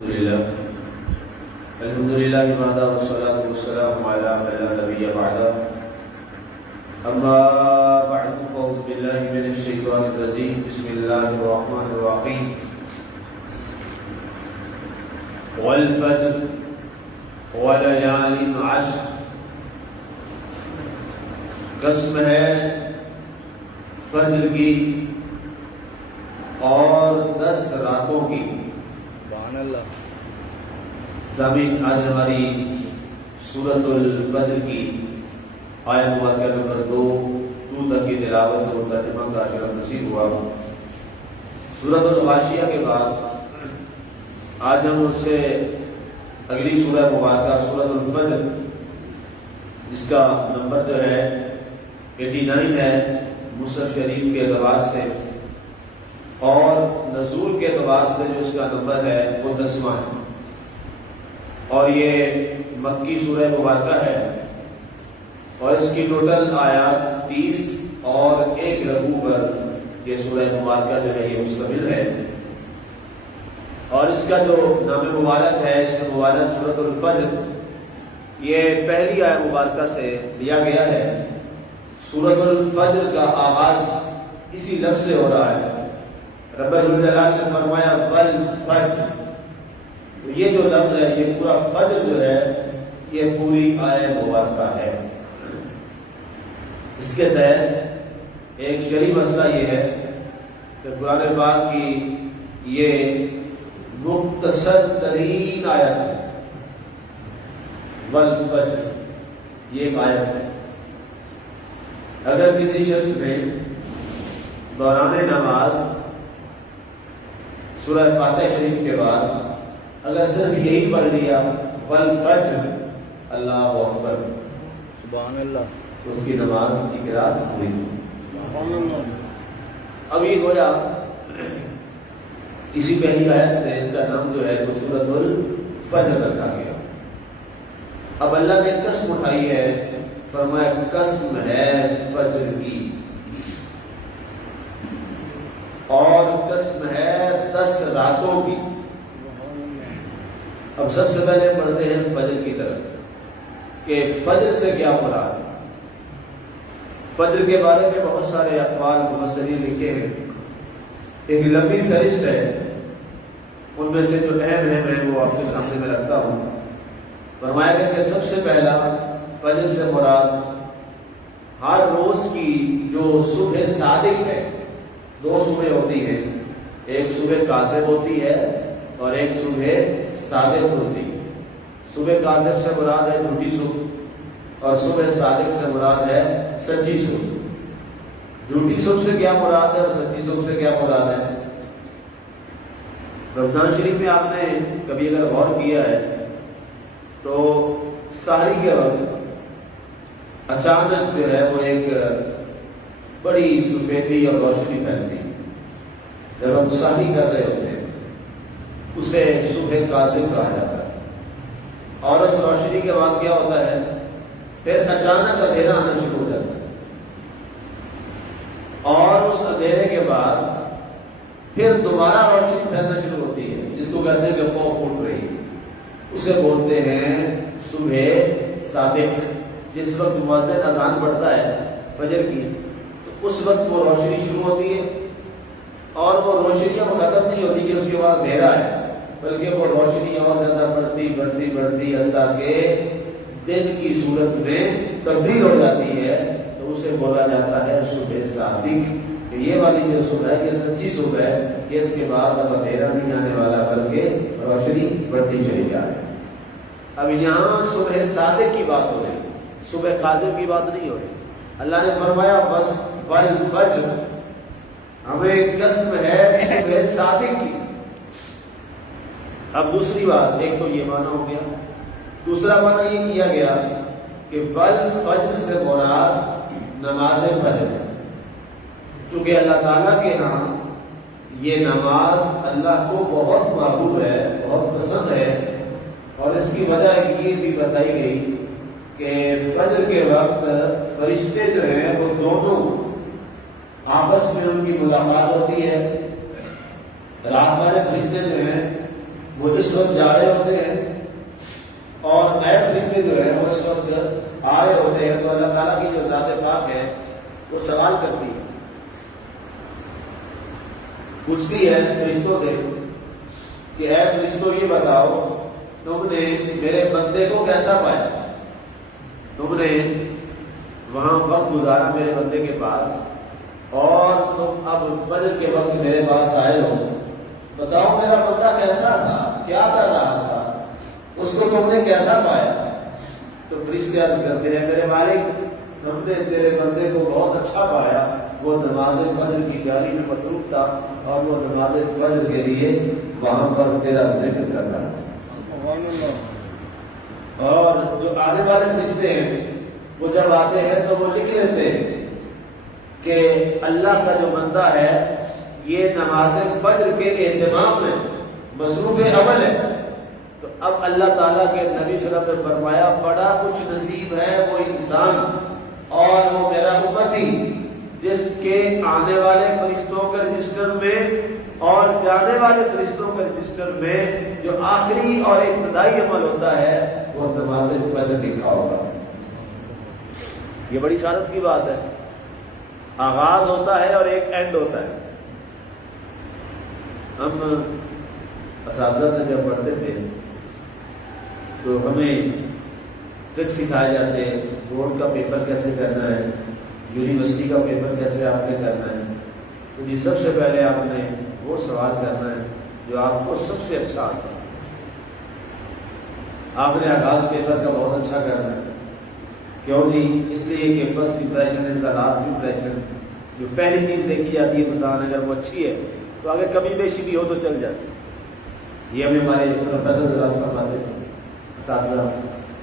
الحمد للہ وحدہ والصلاة والسلام علی من لا نبی بعدہ اما بعد فاعوذ باللہ من الشیطان الرجیم بسم اللہ الرحمن الرحیم والفجر وليال عشر، قسم ہے فجر کی اور 10 راتوں کی۔ سامعین، آج ہماری سورۃ الفجر کی آیت مبارکہ نمبر 2 تک کی تلاوت اور ترجمہ کا اجر نصیب ہوا۔ سورۃ الغاشیہ کے بعد آج ہم اس سے اگلی سورہ مبارکہ سورۃ الفجر، جس کا نمبر جو ہے 89 ہے مصحف شریف کے اعتبار سے، اور نزول کے اعتبار سے جو اس کا نمبر ہے وہ 10واں ہے، اور یہ مکی سورہ مبارکہ ہے، اور اس کی ٹوٹل آیات 30 اور 1 رکوع پر یہ سورہ مبارکہ جو ہے یہ مشتمل ہے۔ اور اس کا جو نام مبارک ہے، اس کا مبارک سورۃ الفجر، یہ پہلی آیت مبارکہ سے لیا گیا ہے۔ سورۃ الفجر کا آغاز اسی لفظ سے ہو رہا ہے۔ رب الجلال نے فرمایا والفجر، یہ جو لفظ ہے، یہ پورا فجر جو ہے یہ پوری آیت مبارکہ ہے۔ اس کے تحت ایک شرعی مسئلہ یہ ہے کہ قرآن پاک کی یہ مختصر ترین آیت ہے، والفجر، یہ ایک آیت ہے۔ اگر کسی شخص نے دوران نماز سورہ فاتحہ شریف کے بعد اگر صرف یہی پڑھ لیا والفجر اللہ اکبر، سبحان اللہ، تو اس کی نماز کی قرات ہوئی۔ اب یہ گویا اسی پہلی آیت سے اس کا نام جو ہے وہ سورۃ الفجر رکھا گیا۔ اب اللہ نے قسم اٹھائی ہے، فرمایا قسم ہے فجر کی، اور قسم ہے 10 راتوں کی۔ اب سب سے پہلے پڑھتے ہیں فجر کی طرف کہ فجر سے کیا مراد ہے۔ فجر کے بارے میں بہت سارے اقوال مفسرین لکھے ہیں، ایک لمبی فہرست ہے، ان میں سے جو اہم ہے وہ آپ کے سامنے میں رکھتا ہوں۔ فرمایا گیا کہ سب سے پہلا فجر سے مراد ہر روز کی جو صبح صادق ہے، 2 صبح ہوتی ہیں، ایک صبح کاذب ہوتی ہے اور ایک صبح صادق ہوتی ہے۔ صبح کاذب سے مراد ہے جھوٹی صبح، اور صبح صادق سے مراد ہے سچی صبح۔ جھوٹی صبح سے کیا مراد ہے اور سچی صبح سے کیا مراد ہے؟ رمضان شریف میں آپ نے کبھی اگر غور کیا ہے تو سحری کے وقت اچانک جو ہے وہ ایک بڑی سفیدی اور روشنی پھیلتی ہے۔ جب ہم سحری کر رہے ہوتے ہیں اسے صبح کاذب کہا جاتا ہے، اور اس روشنی کے بعد کیا ہوتا ہے؟ پھر اچانک اندھیرا آنا شروع ہو جاتا ہے، اور اس اندھیرے کے بعد پھر دوبارہ روشنی پھیلنا شروع ہوتی ہے، جس کو کہتے ہیں کہ خوف اٹھ رہی ہے، اسے بولتے ہیں صبح صادق۔ جس وقت مؤذن اذان پڑھتا ہے فجر کی، تو اس وقت وہ روشنی شروع ہوتی ہے، اور وہ روشنی اب ختم نہیں ہوتی کہ اس کے بعد اندھیرا ہے، بلکہ وہ روشنی اور زیادہ بڑھتی حتیٰ کہ دن کی صورت میں تبدیل ہو جاتی ہے، تو اسے بولا جاتا ہے صبح صادق۔ کہ یہ والی جو صبح ہے یہ سچی صبح ہے کہ اس کے بعد اب اندھیرا نہیں آنے والا بلکہ روشنی بڑھتی چلی جا رہی ہے۔ اب یہاں صبح صادق کی بات ہو رہی ہے، صبح کاذب کی بات نہیں ہو رہی۔ اللہ نے فرمایا بس والفجر، ہمیں قسم ہے صبح صادق کی۔ اب دوسری بات، ایک تو یہ معنی ہو گیا، دوسرا معنی یہ کیا گیا کہ والفجر سے مراد نماز فجر ہے، چونکہ اللہ تعالیٰ کے ہاں یہ نماز اللہ کو بہت محبوب ہے، بہت پسند ہے، اور اس کی وجہ یہ بھی بتائی گئی کہ فجر کے وقت فرشتے جو ہیں وہ دونوں آپس میں ان کی ملاقات ہوتی ہے۔ رات والے فرشتے جو ہیں وہ اس وقت جا رہے ہوتے ہیں اور نئے فرشتے جو ہیں وہ اس وقت آ رہے ہوتے ہیں، تو اللہ تعالیٰ کی جو ذات پاک ہے وہ سوال کرتی ہے، پوچھتی ہے فرشتوں سے کہ اے فرشتوں یہ بتاؤ تم نے میرے بندے کو کیسا پایا، تم نے وہاں وقت گزارا میرے بندے کے پاس اور تم اب فجر کے وقت میرے پاس آئے ہو، بتاؤ میرا بندہ کیسا تھا، کیا کر رہا تھا، اس کو تم نے کیسا پایا؟ تو فرشتے عرض کرتے ہیں میرے مالک ہم نے تیرے بندے کو بہت اچھا پایا، وہ نماز فجر کی تیاری میں مصروف تھا اور وہ نماز فجر کے لیے وہاں پر تیرا ذکر کر رہا تھا۔ اور جو آنے والے فرشتے ہیں وہ جب آتے ہیں تو وہ لکھ لیتے ہیں کہ اللہ کا جو بندہ ہے یہ نماز فجر کے اہتمام میں مصروف عمل ہے۔ تو اب اللہ تعالیٰ کے نبی صلی اللہ علیہ وسلم نے فرمایا بڑا کچھ نصیب ہے وہ انسان اور وہ میرا امتی جس کے آنے والے فرشتوں کے رجسٹر میں اور جانے والے فرشتوں کے رجسٹر میں جو آخری اور ابتدائی عمل ہوتا ہے وہ نماز فجر لکھا ہوگا۔ یہ بڑی سعادت کی بات ہے، آغاز ہوتا ہے اور ایک اینڈ ہوتا ہے۔ ہم اساتذہ سے جب پڑھتے تھے تو ہمیں ٹرک سکھائے جاتے ہیں، بورڈ کا پیپر کیسے کرنا ہے، یونیورسٹی کا پیپر کیسے آپ نے کرنا ہے۔ تو جی سب سے پہلے آپ نے وہ سوال کرنا ہے جو آپ کو سب سے اچھا آتا ہے۔ آپ نے آغاز پیپر کا بہت اچھا کرنا ہے، کیوں جی؟ اس لیے کہ first impression is the last impression. جو پہلی چیز دیکھی جاتی ہے بتانا اگر وہ اچھی ہے تو آگے کمی بیشی بھی ہو تو چل جاتی ہے۔ یہ ہمیں ہمارے پروفیسر فرماتے تھے اساتذہ۔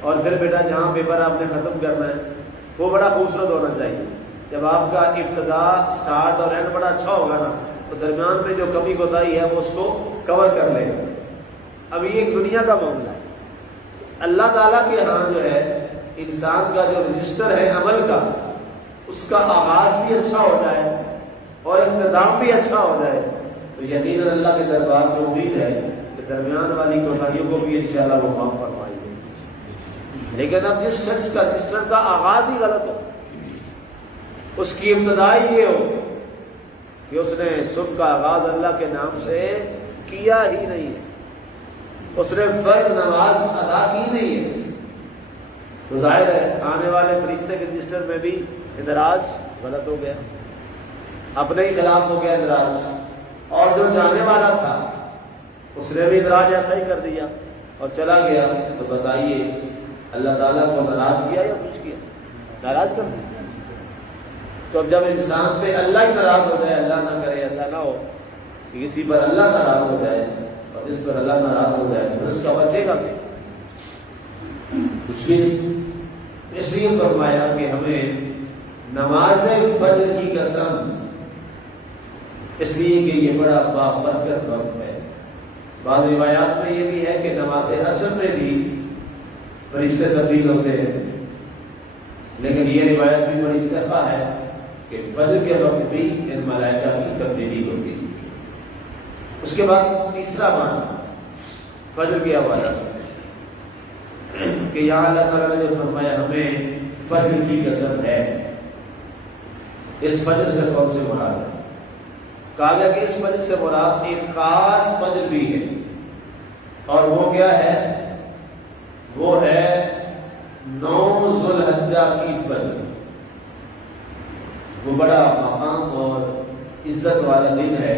اور پھر بیٹا جہاں پیپر آپ نے ختم کرنا ہے وہ بڑا خوبصورت ہونا چاہیے۔ جب آپ کا ابتدا سٹارٹ اور اینڈ بڑا اچھا ہوگا نا تو درمیان میں جو کمی کوتاہی ہے وہ اس کو کور کر لے گا۔ اب یہ ایک دنیا کا معاملہ ہے، اللہ تعالیٰ کے ہاں جو ہے انسان کا جو رجسٹر ہے عمل کا اس کا آغاز بھی اچھا ہو جائے اور اختتام بھی اچھا ہو جائے تو یقیناً اللہ کے دربار میں امید ہے کہ درمیان والی کوتاہیوں کو بھی انشاءاللہ وہ معاف فرمائیں گے۔ لیکن اب جس شخص کا رجسٹر کا آغاز ہی غلط ہو، اس کی ابتدائی یہ ہو کہ اس نے صبح کا آغاز اللہ کے نام سے کیا ہی نہیں ہے، اس نے فرض نماز ادا کی نہیں ہے، تو ظاہر ہے آنے والے فرشتے کے رجسٹر میں بھی اندراج غلط ہو گیا، اپنے ہی خلاف ہو گیا اندراج۔ اور جو جانے والا تھا اس نے بھی اندراج ایسا ہی کر دیا اور چلا گیا۔ تو بتائیے اللہ تعالیٰ کو ناراض کیا یا کچھ کیا؟ ناراض کر دیا۔ تو اب جب انسان پہ اللہ ہی ناراض ہو جائے، اللہ نہ کرے ایسا نہ ہو کہ کسی پر اللہ ناراض ہو جائے اور جس پر اللہ ناراض ہو جائے تو اس کا بچے گا کہ کچھ بھی نہیں۔ اس لیے فرمایا کہ ہمیں نماز فجر کی قسم، اس لیے کہ یہ بڑا بابرکت وقت ہے۔ بعض روایات میں یہ بھی ہے کہ نماز عصر میں بھی فرشتے تبدیل ہوتے ہیں، لیکن یہ روایت بھی بڑی صحیح ہے کہ فجر کے وقت بھی ان ملائکہ کی تبدیلی ہوتی ہے۔ اس کے بعد تیسرا معنی فجر کے حوالے کہ یہاں اللہ تعالیٰ نے جو فرمایا ہمیں فجر کی قسم ہے، اس فجر سے کون سے مراد ہے؟ کہا گیا کہ اس فجر سے مراد ایک خاص فجر بھی ہے، اور وہ کیا ہے؟ وہ ہے 9 ذوالحجہ کی فجر۔ وہ بڑا مقام اور عزت والا دن ہے،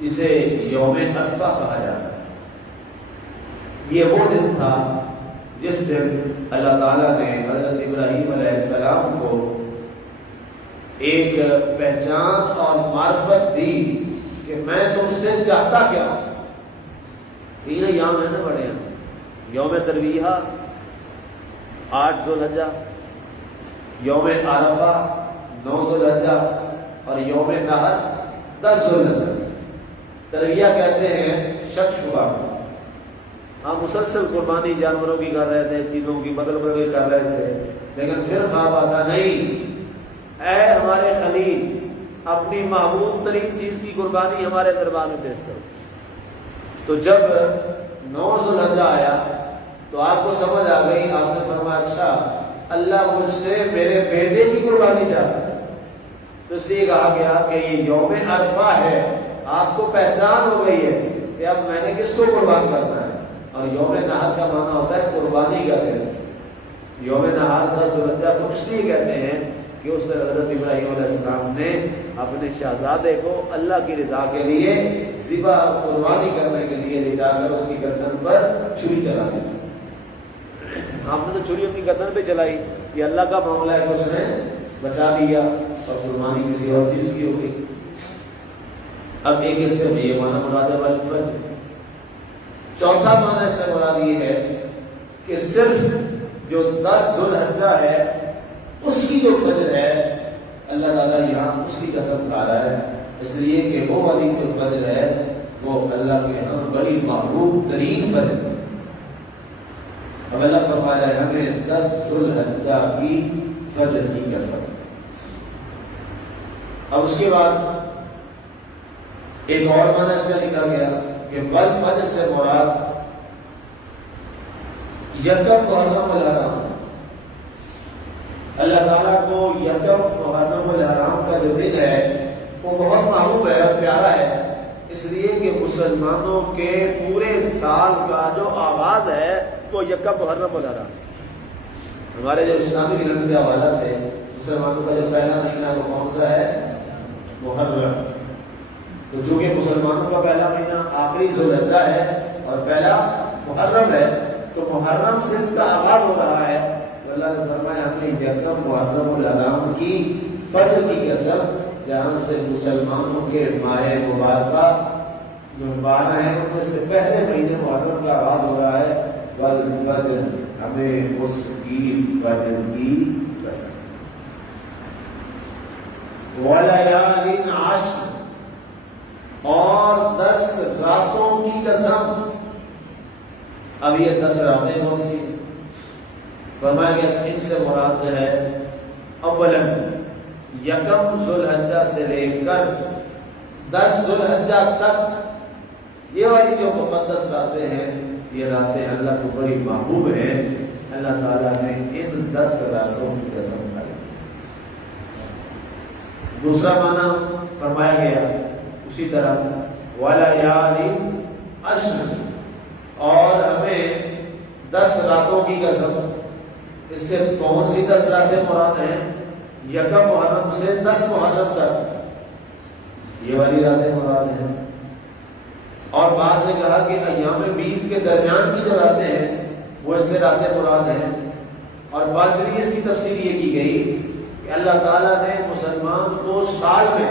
اسے یوم عرفہ کہا جاتا ہے۔ یہ وہ دن تھا جس دن اللہ تعالیٰ نے حضرت ابراہیم علیہ السلام کو ایک پہچان اور معرفت دی کہ میں تم سے چاہتا کیا ہوں۔ تین ایام ہے نا بڑے ہیں، یوم ترویہ 8 ذوالحجہ، یوم عرفہ 9 ذوالحجہ اور یوم نحر 10 ذوالحجہ۔ ترویہ کہتے ہیں شک شبہ، ہم مسلسل قربانی جانوروں کی کر رہے تھے، چیزوں کی بدل بدل کر رہے تھے، لیکن پھر خواب آتا نہیں اے ہمارے خلیل اپنی محبوب ترین چیز کی قربانی ہمارے دربار میں پیش کرو۔ تو جب 9 ذوالحجہ آیا تو آپ کو سمجھ آ گئی، آپ نے فرمایا اچھا اللہ مجھ سے میرے بیٹے کی قربانی چاہتا ہے، تو اس لیے کہا گیا کہ یہ یوم عرفہ ہے، آپ کو پہچان ہو گئی ہے کہ اب میں نے کس کو قربان کرنا ہے۔ اور یوم نحر کا معنی ہوتا ہے قربانی کا دن۔ یوم نحر 10 ذوالحجہ کو اس لیے کہتے ہیں کہ اس میں حضرت ابراہیم علیہ السلام نے اپنے شہزادے کو اللہ کی رضا کے لیے ذبح قربانی کرنے کے لیے لے جا کر اس کی گردن پر چھری چلا دی۔ آپ نے تو چھری اپنی گردن پہ چلائی، یہ اللہ کا معاملہ ہے کہ اس نے بچا لیا اور قربانی کسی اور چیز کی ہوگی۔ اب ایک اس سے یہ معنی مراد ہے والفجر۔ چوتھا معنی اس سے مراد یہ ہے کہ صرف جو 10 ذوالحجہ ہے اس کی جو فجر ہے اللہ تعالیٰ یہاں اس کی قسم کھا رہا ہے، اس لیے کہ وہ والی جو فجر ہے وہ اللہ کے ہاں بڑی محبوب ترین فجر ہے۔ اب اللہ فرما رہا ہے ہمیں 10 ذوالحجہ کی فجر کی قسم۔ اب اس کے بعد ایک اور معنی اس کا لکھا گیا کہ والفجر سے مراد یکم محرم الحرام۔ اللہ تعالیٰ کو یکم محرم الحرام کا جو دن ہے وہ بہت محبوب ہے اور پیارا ہے، اس لیے کہ مسلمانوں کے پورے سال کا جو آغاز ہے وہ یکم محرم الحرام۔ ہمارے جو اسلامی کیلنڈر کے حوالہ سے مسلمانوں کا جو پہلا مہینہ وہ کون سا ہے؟ محرم۔ تو چونکہ مسلمانوں کا پہلا مہینہ آخری ذوالحجہ ہے اور پہلا محرم ہے، تو محرم سے اس کا آغاز ہو رہا ہے۔ تو اللہ نے فرمایا ہم نے یکم محرم الحرام کی فجر کی قسم، جہاں سے مسلمانوں کے ماہ مبارکہ جو 12 ہیں ان میں سے پہلے مہینے محرم کا آغاز ہو رہا ہے۔ والفجر، ہمیں اس کی فجر کی قسم۔ وَلَيَالٍ عَشْرٍ، اور 10 راتوں کی قسم۔ اب یہ 10 راتیں کون سی؟ فرمایا گیا ان سے مراد ہے اولاً یکم ذوالحجہ سے لے کر 10 ذوالحجہ تک یہ والی جو مقدس راتیں ہیں، یہ راتیں اللہ کو بڑی محبوب ہیں۔ اللہ تعالیٰ نے ان 10 راتوں کی قسم کھائی۔ دوسرا معنی فرمایا گیا اسی طرح وَلَيَالٍ عَشْرٍ، اور ہمیں 10 راتوں کی قسم۔ اس سے کون سی 10 راتیں مراد ہیں؟ یکم محرم سے 10 محرم تک یہ والی راتیں مراد ہیں۔ اور بعض نے کہا کہ ایام 20 کے درمیان کی جو راتیں ہیں وہ اس سے راتیں مراد ہیں۔ اور بعض اس کی تفسیر یہ کی گئی کہ اللہ تعالیٰ نے مسلمان کو سال میں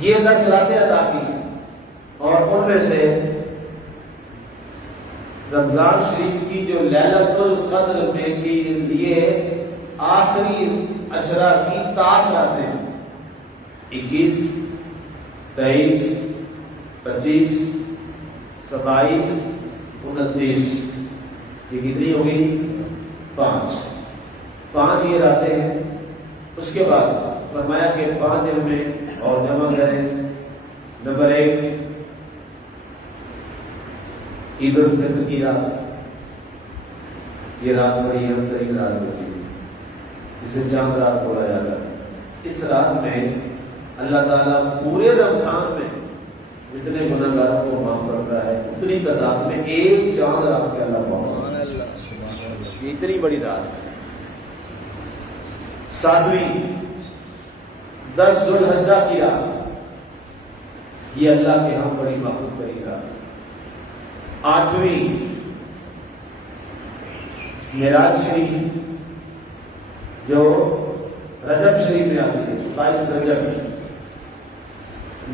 یہ 10 راتیں عطا کی، اور ان میں سے رمضان شریف کی جو لیلۃ القدر میں کے لیے آخری عشرہ کی طاق راتیں 21، 23، 25، 27، 29، یہ کتنی ہو گئی؟ 5 یہ راتیں ہیں۔ اس کے بعد فرمایا کہ 5 دن میں اور جمع کریں۔ نمبر 1 عید الفطر کی رات، یہ رات بڑی اہم ترین رات ہوتی ہے، اسے چاند رات بولا جاتا ہے۔ اس رات میں اللہ تعالیٰ پورے رمضان میں جتنے گناہ گاروں کو معاف کرتا ہے اتنی تعداد میں ایک چاند رات کے اللہ معاف، یہ اتنی بڑی رات ہے۔ 7ویں 10 ذوالحجہ کی رات، یہ اللہ کے ہاں بڑی محبوب ترین رات ہے۔ 8ویں معراج شریف جو رجب شریف میں آتی ہے، 27 رجب۔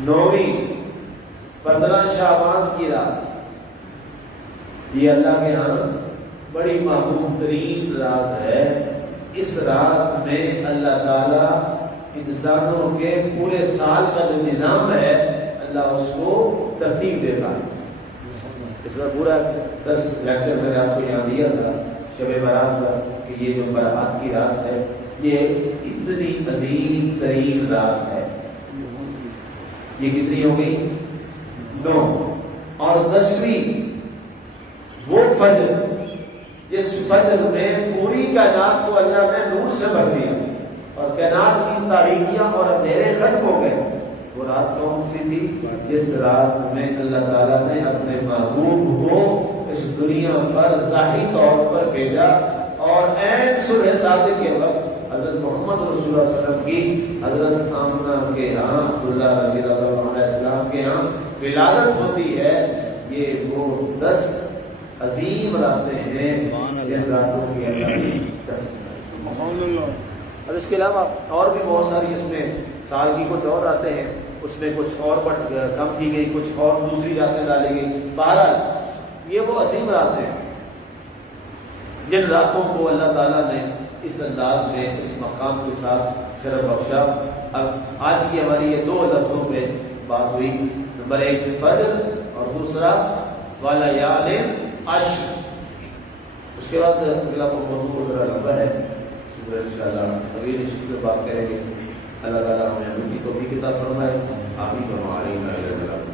9ویں 15 شعبان کی رات، یہ اللہ کے ہاں بڑی محبوب ترین رات ہے۔ اس رات میں اللہ تعالیٰ انسانوں کے پورے سال کا جو نظام ہے اللہ اس کو ترتیب دیتا ہے۔ اس میں پورا 10 لیکچر میں نے آپ کو یہاں دیا تھا شب برات کا کہ یہ جو برات کی رات ہے یہ اتنی عظیم ترین رات ہے۔ یہ کتنی ہو گئی؟ 9 اور 10ویں وہ فجر جس فجر میں پوری کائنات کو اللہ نے نور سے بھر دیا اور کائنات کی تاریکیاں اور اندھیرے ختم ہو گئے. وہ رات کون سی تھی؟ جس رات میں اللہ تعالیٰ نے اپنے محبوب کو اس دنیا پر ظاہری طور پر بھیجا اور عین صبح صادق کے وقت حضرت محمد رسول اللہ صلی اللہ علیہ وسلم کی حضرت آمنہ کے ہاں عبداللہ رضی اللہ عنہ علیہ السلام کے ہاں ولادت ہوتی ہے. یہ وہ 10 عظیم راتیں ہیں جن راتوں کی اللہ نے اور اس کے علاوہ اور بھی بہت ساری اس میں سال کی کچھ اور راتیں ہیں, اس میں کچھ اور کم کی گئی, کچھ اور دوسری راتیں ڈالی گئی. بہرحال یہ وہ عظیم راتیں ہیں جن راتوں کو اللہ تعالیٰ نے اس انداز میں اس مقام کے ساتھ شرف بخشا. اب آج کی ہماری یہ 2 لفظوں پہ بات ہوئی. نمبر 1 فجر اور دوسرا والیال عشر. اس کے بعد اگلا موضوع ذرا لمبا ہے, انشاءاللہ اگلی نشست میں بات کریں گے. اللہ تعالیٰ ہمیں عمل کی توفیق عطا فرمائے. آمین و آمین.